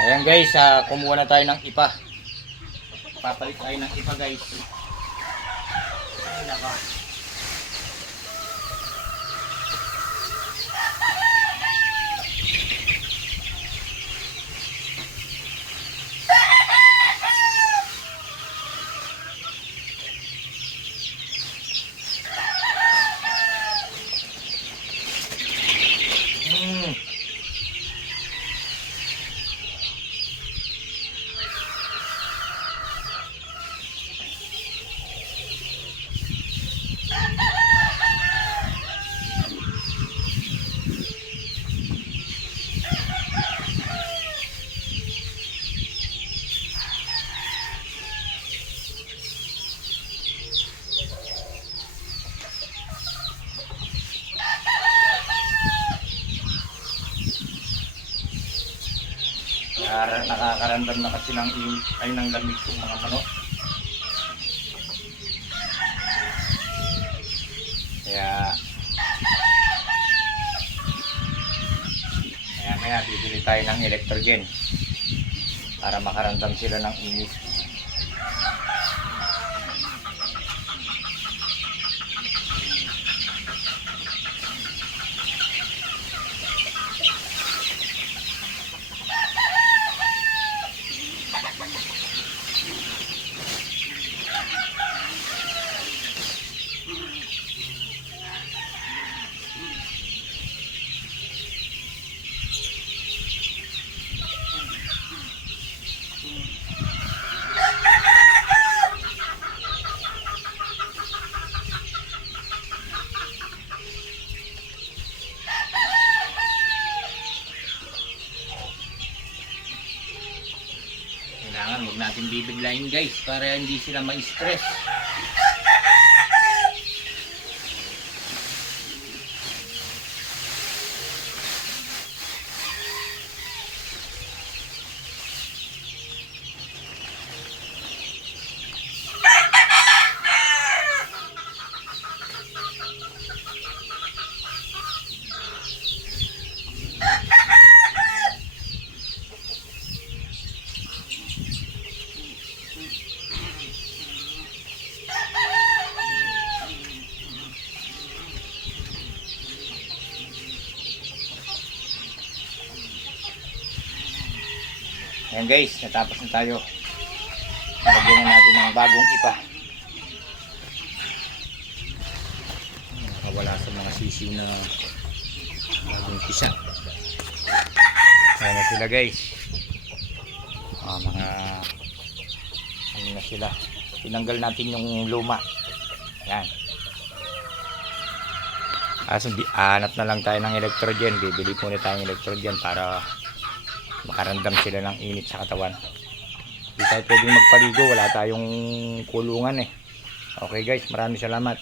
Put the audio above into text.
Ayan guys, kumuha na tayo ng ipa. Papalit tayo ng ipa guys. Ay naka. Nakakaramdam na kasi ng init ay ng lamig ng mga manok. Kaya bibili tayo ng electrogen para makaramdam sila ng init. Kailangan huwag natin bibiglayin guys para hindi sila ma-stress. Ayan guys, natapos na tayo. Lagyan na natin ng bagong ipa. Nakawala sa mga sisiw na bagong pisa. Ayan na sila guys. Mga ano na sila. Tinanggal natin yung luma. Ayan. Hanap na lang tayo ng electrogen. Bibili muna tayo ng electrogen para makaramdam sila ng init sa katawan. Hindi tayo pwedeng magpaligo, wala tayong kulungan eh. Okay guys, maraming salamat.